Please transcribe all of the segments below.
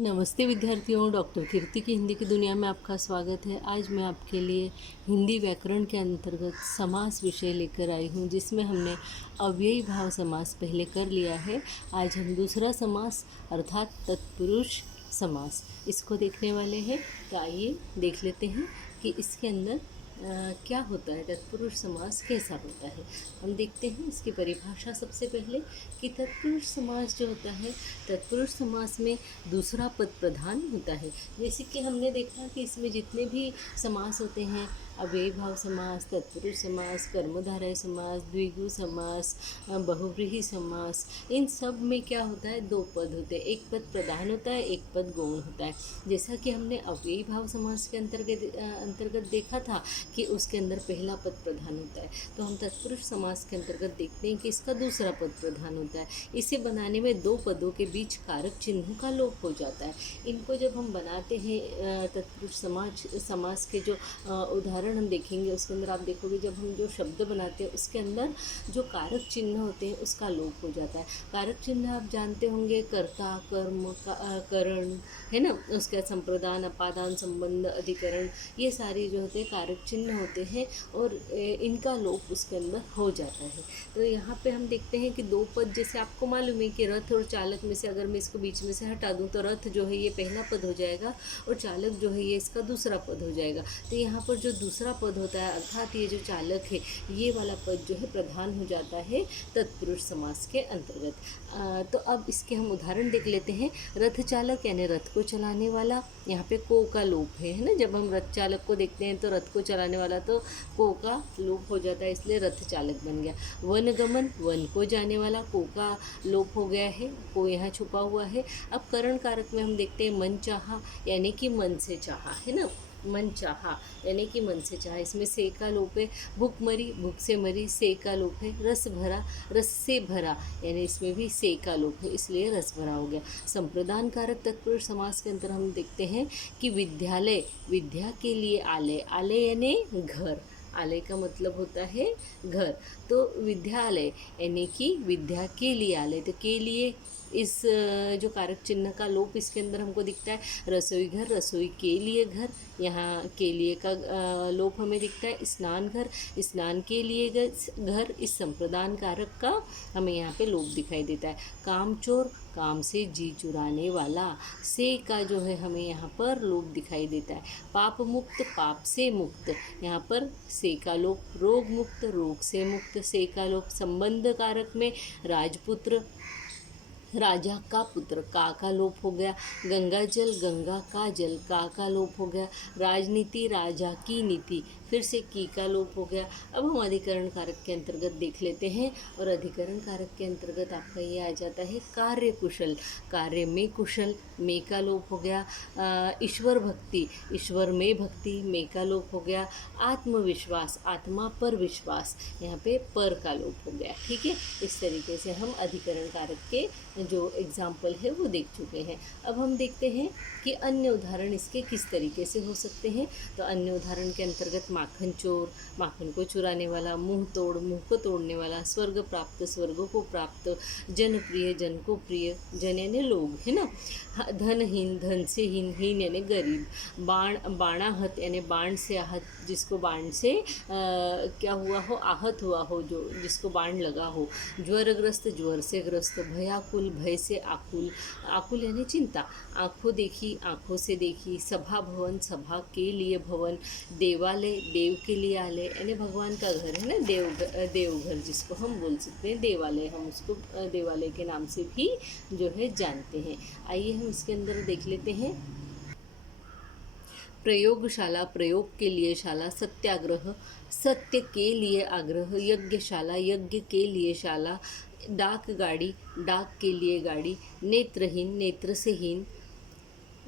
नमस्ते विद्यार्थियों, डॉक्टर कीर्ति की हिंदी की दुनिया में आपका स्वागत है। आज मैं आपके लिए हिंदी व्याकरण के अंतर्गत समास विषय लेकर आई हूँ, जिसमें हमने अव्ययी भाव समास पहले कर लिया है। आज हम दूसरा समास अर्थात तत्पुरुष समास इसको देखने वाले हैं। तो आइए देख लेते हैं कि इसके अंदर क्या होता है, तत्पुरुष समास कैसा होता है। हम देखते हैं इसकी परिभाषा सबसे पहले कि तत्पुरुष समास जो होता है, तत्पुरुष समास में दूसरा पद प्रधान होता है। जैसे कि हमने देखा कि इसमें जितने भी समास होते हैं, अव्ययी भाव समास, तत्पुरुष समास, कर्मधारय समास, द्विगु समास, बहुव्रीहि समास, इन सब में क्या होता है, दो पद होते हैं। एक पद प्रधान होता है, एक पद गौण होता है। जैसा कि हमने अव्ययी भाव समास के अंतर्गत देखा था कि उसके अंदर पहला पद प्रधान होता है, तो हम तत्पुरुष समास के अंतर्गत देखते हैं कि इसका दूसरा पद प्रधान होता है। इसे बनाने में दो पदों के बीच कारक चिन्हों का लोप हो जाता है। इनको जब हम बनाते हैं तत्पुरुष समास के जो उदाहरण हम देखेंगे, उसके अंदर आप देखोगे जब हम जो शब्द बनाते हैं उसके अंदर जो कारक चिन्ह होते हैं उसका लोप हो जाता है। कारक चिन्ह आप जानते होंगे, कर्ता, कर्म, करण, है ना, उसका संप्रदान, अपादान, संबंध, अधिकरण, ये सारे जो होते हैं कारक चिन्ह होते हैं और इनका लोप उसके अंदर हो जाता है। तो यहाँ पे हम देखते हैं कि दो पद, जैसे आपको मालूम है कि रथ और चालक में से अगर मैं इसको बीच में से हटा दूँ तो रथ जो है ये पहला पद हो जाएगा और चालक जो है ये इसका दूसरा पद हो जाएगा। तो यहाँ पर जो दूसरा पद होता है अर्थात ये जो चालक है, ये वाला पद जो है प्रधान हो जाता है तत्पुरुष समास के अंतर्गत। तो अब इसके हम उदाहरण देख लेते हैं। रथ चालक यानी रथ को चलाने वाला, यहाँ पे को का लोप है ना। जब हम रथ चालक को देखते हैं तो रथ को चलाने वाला, तो को का लोप हो जाता है, इसलिए रथ चालक बन गया। वनगमन, वन को जाने वाला, को का लोप हो गया है, को यहाँ छुपा हुआ है। अब करण कारक में हम देखते हैं मन चाहा यानी कि मन से चाहा, है ना, मन चाहा यानी कि मन से चाहा, इसमें से का लोप है। भूख मरी, भूख से मरी, से का लोप है। रस भरा, रस से भरा यानी इसमें भी से का लोप है, इसलिए रस भरा हो गया। संप्रदान कारक तत्पुरुष समास के अंदर हम देखते हैं कि विद्यालय, विद्या के लिए आलय, आलय यानी घर, आलय का मतलब होता है घर। तो विद्यालय यानी कि विद्या के लिए आलय, तो के लिए इस जो कारक चिन्ह का लोप इसके अंदर हमको दिखता है। रसोई घर, रसोई के लिए घर, यहाँ के लिए का लोप हमें दिखता है। स्नान घर, स्नान के लिए घर, इस संप्रदान कारक का हमें यहाँ पे लोप दिखाई देता है। कामचोर, काम से जी चुराने वाला, से का जो है हमें यहाँ पर लोप दिखाई देता है। पाप मुक्त, पाप से मुक्त, यहाँ पर से का लोप। रोग मुक्त, रोग से मुक्त, से का लोप। संबंध कारक में राजपुत्र, राजा का पुत्र, का लोप हो गया। गंगा जल, गंगा का जल, का लोप हो गया। राजनीति, राजा की नीति, फिर से की का लोप हो गया। अब हम अधिकरण कारक के अंतर्गत देख लेते हैं, और अधिकरण कारक के अंतर्गत आपका ये आ जाता है कार्य कुशल, कार्य में कुशल, में का लोप हो गया। ईश्वर भक्ति, ईश्वर में भक्ति, में का लोप हो गया। आत्मविश्वास, आत्मा पर विश्वास, यहाँ पे पर का लोप हो गया। ठीक है, इस तरीके से हम अधिकरण कारक के जो एग्जाम्पल है वो देख चुके हैं। अब हम देखते हैं कि अन्य उदाहरण इसके किस तरीके से हो सकते हैं। तो अन्य उदाहरण के अंतर्गत माखन चोर, माखन को चुराने वाला। मुंह तोड़, मुंह को तोड़ने वाला। स्वर्ग प्राप्त, स्वर्ग को प्राप्त। जनप्रिय, जन को प्रिय, जन यानी लोग, है ना। धनहीन, धन से हीन, हीन यानी गरीब। बाण, बाणाहत यानी बाण से आहत, जिसको बाण से क्या हुआ हो, आहत हुआ हो, जो जिसको बाण लगा हो। ज्वरग्रस्त, ज्वर से ग्रस्त। भयाकुल, भय से आकुल, आकुल यानी चिंता। आँखों देखी, आँखों से देखी। सभा भवन, सभा के लिए भवन। देवालय, देव के लिए आलय यानी भगवान का घर, है ना, देवघर जिसको हम बोल सकते हैं देवालय, हम उसको देवालय के नाम से भी जो है जानते हैं। आइए हम इसके अंदर देख लेते हैं। प्रयोगशाला, प्रयोग के लिए शाला। सत्याग्रह, सत्य के लिए आग्रह। यज्ञशाला, यज्ञ के लिए शाला। डाक गाड़ी, डाक के लिए गाड़ी। नेत्रहीन, नेत्र से हीन।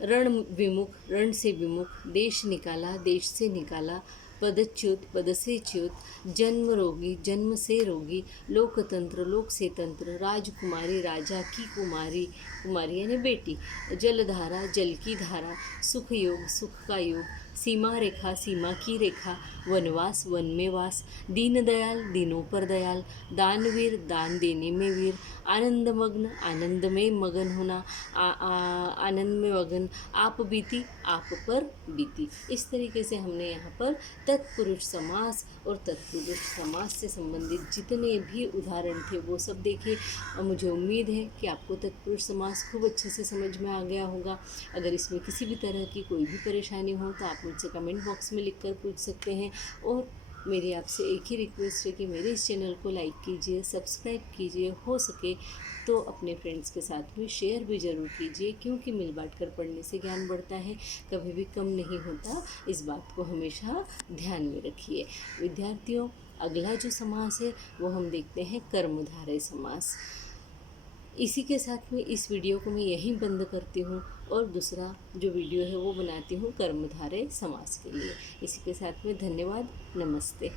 रण विमुख, रण से विमुख। देश निकाला, देश से निकाला। पदच्युत, पद से च्युत। जन्म रोगी, जन्म से रोगी। लोकतंत्र, लोक से तंत्र। राजकुमारी, राजा की कुमारी, कुमारी यानी बेटी। जलधारा, जल की धारा। सुख योग, सुख का योग। सीमा रेखा, सीमा की रेखा, वनवास, वन में वास, दीन दयाल, दीनों पर दयाल, दानवीर, दान देने में वीर, आनंदमग्न, आनंद में मगन होना, आनंद में मगन, आप बीती, आप पर बीती। इस तरीके से हमने यहाँ पर तत्पुरुष समास और तत्पुरुष समास से संबंधित जितने भी उदाहरण थे वो सब देखे। और मुझे उम्मीद है कि आपको तत्पुरुष समास खूब अच्छे से समझ में आ गया होगा। अगर इसमें किसी भी तरह की कोई भी परेशानी हो तो आप मुझसे कमेंट बॉक्स में लिखकर पूछ सकते हैं। और मेरी आपसे एक ही रिक्वेस्ट है कि मेरे इस चैनल को लाइक कीजिए, सब्सक्राइब कीजिए, हो सके तो अपने फ्रेंड्स के साथ में शेयर भी ज़रूर कीजिए, क्योंकि मिल बांट कर पढ़ने से ज्ञान बढ़ता है, कभी भी कम नहीं होता। इस बात को हमेशा ध्यान में रखिए। विद्यार्थियों, अगला जो समास है वो हम देखते हैं कर्मधारय समास। इसी के साथ में इस वीडियो को मैं यहीं बंद करती हूँ और दूसरा जो वीडियो है वो बनाती हूँ कर्मधारय समास के लिए। इसी के साथ में धन्यवाद, नमस्ते।